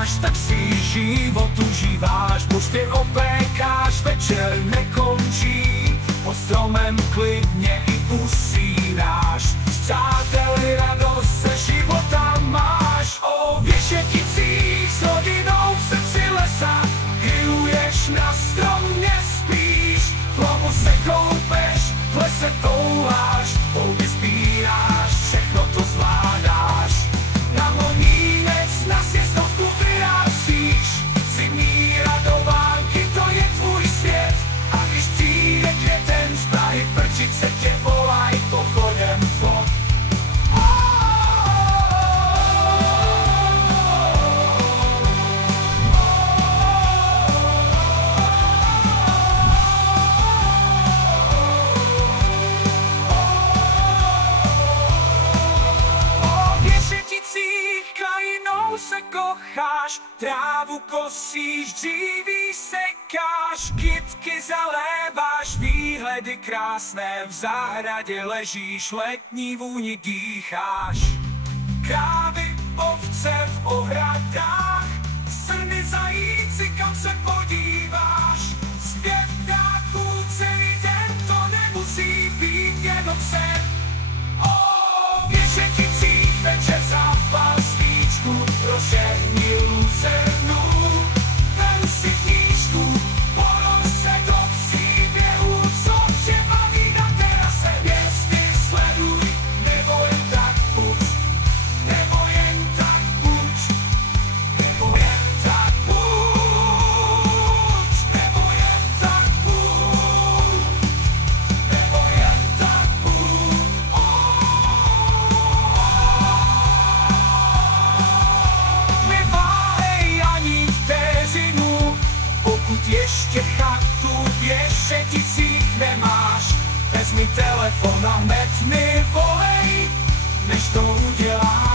máš, tak si život užíváš. Buřty opékáš, večer nekončí, pod stromem klidně i usínáš. S přáteli radost se života máš. O Věšeticích s rodinou v srdci lesa grilluješ, na stromě spíš, v lomu se koupeš, v lese touláš, houby sbíráš, všechno to zvládáš. Na Monínec na sjezdovku vyrazíš, zimní radovánky, to je tvůj svět. A když přijde květen z Prahy, Prčice tě volaj pochodem vchod. Krajinou se kocháš, trávu kosíš, dříví sekáš, kytky zaléváš, výhledy krásné, v zahradě ležíš, letní vůni dýcháš. Krávy, ovce v ohradách, srny, zajíci, kam se podíváš. Zpěv ptáků celý den, to nemusí být jenom sen. O Věšeticích večer zapal svíčku, rozžehni lucernu, vem si knížku, ponoř se do příběhu, co tě baví na terase městy. Sleduj, nebo jen tak buď, nebo jen tak buď, nebo jen tak buď, nebo jen tak buď, nebo jen tak buď. Pokud ještě chatu v Věšeticích nemáš, vezmi telefon a hned mi volej, než to uděláš.